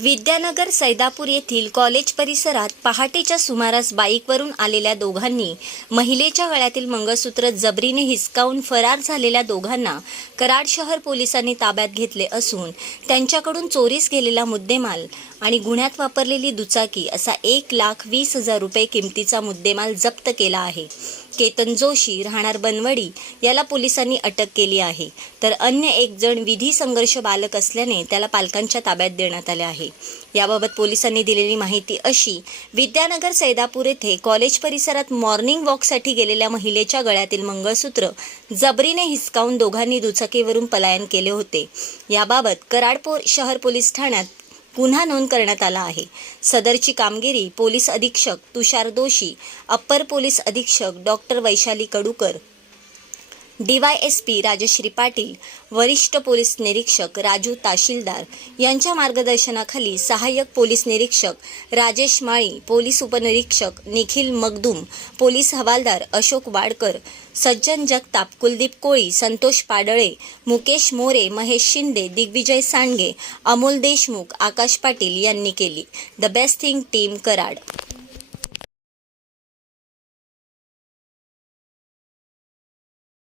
विद्यानगर सैदापूर येथील कॉलेज परिसरात पहाटेच्या सुमारास बाईकवरून आलेल्या दोघांनी महिलेच्या गळ्यातील मंगळसूत्र जबरीने हिसकावून फरार झालेल्या दोघांना कराड शहर पोलिसांनी ताब्यात घेतले असून त्यांच्याकडून चोरीस गेलेला मुद्देमाल आणि गुन्ह्यात वापरलेली दुचाकी असा एक लाख वीस हजार रुपये किमतीचा मुद्देमाल जप्त केला आहे. केतन जोशी राहणार बनवडी याला पोलिसांनी अटक केली आहे. तर अन्य एक जण विधी संघर्ष बालक असल्याने त्याला पालकांच्या ताब्यात देण्यात आले आहे. याबाबत पोलिसांनी दिलेली माहिती अशी विद्यानगर सैदापूर येथे कॉलेज परिसरात मॉर्निंग वॉकसाठी गेलेल्या महिलेच्या गळ्यातील मंगळसूत्र जबरीने हिसकावून दोघांनी दुचाकीवरून पलायन केले होते. याबाबत कराडपूर शहर पोलीस ठाण्यात गुन्हा नोंद करण्यात आला आहे. सदरची कामगिरी पोलीस अधीक्षक तुषार दोशी अप्पर पोलीस अधीक्षक डॉक्टर वैशाली कडूकर डीवायएसपी राजश्री पाटील वरिष्ठ पोलीस निरीक्षक राजू ताशीलदार यांच्या मार्गदर्शनाखाली सहाय्यक पोलीस निरीक्षक राजेश माळी पोलीस उपनिरीक्षक निखिल मगदूम पोलीस हवालदार अशोक वाडकर सज्जन जगताप कुलदीप कोळी संतोष पाडळे मुकेश मोरे महेश शिंदे दिग्विजय सांडगे अमोल देशमुख आकाश पाटील यांनी केली. The best thing team Karad